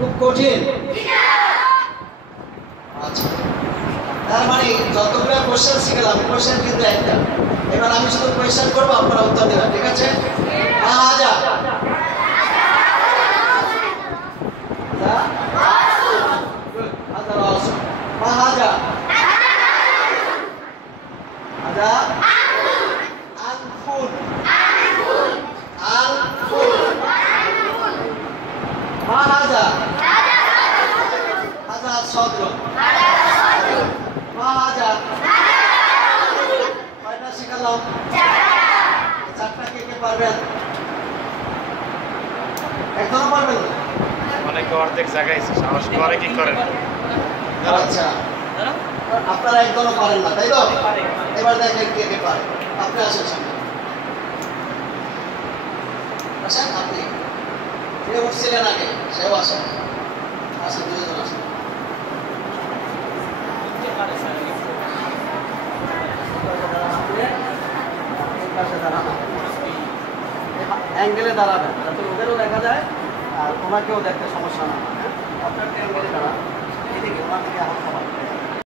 খুব কঠিন। আচ্ছা, তার মানে যতগুলো কোশ্চেন শিখলাম, কোশ্চেন কিন্তু একটা। এবার আমি শুধু কোশ্চেন করবো, আপনারা উত্তর দেবেন, ঠিক আছে? মাহাজা মাহাজা হাজা আনফুল আনফুল মাহাজা হাজা সদ্র মাহাজা কয়টা শিখালাম? চারটা কে কে পারবেন? একদম পারবেন না? অনেকে অর্ধেক জায়গায় সাহস করে কি করেন। আচ্ছা, আপনারা একদমও পারেন না, তাই তো? এবার দেখেন কে কে পারে। আপনি আসেন সামনে, আসেন। আপনি যে উঠছিলেন আগে সেও আসেন, আসেন, দুজন আসেন। অ্যাঙ্গেলে দাঁড়াবেন যাতে ওদেরও দেখা যায় আর ওনাকেও দেখতে সমস্যা না হয়। আপনার অ্যাঙ্গেলে দাঁড়ান, এদিকে ওনার দিকে হাত খাবার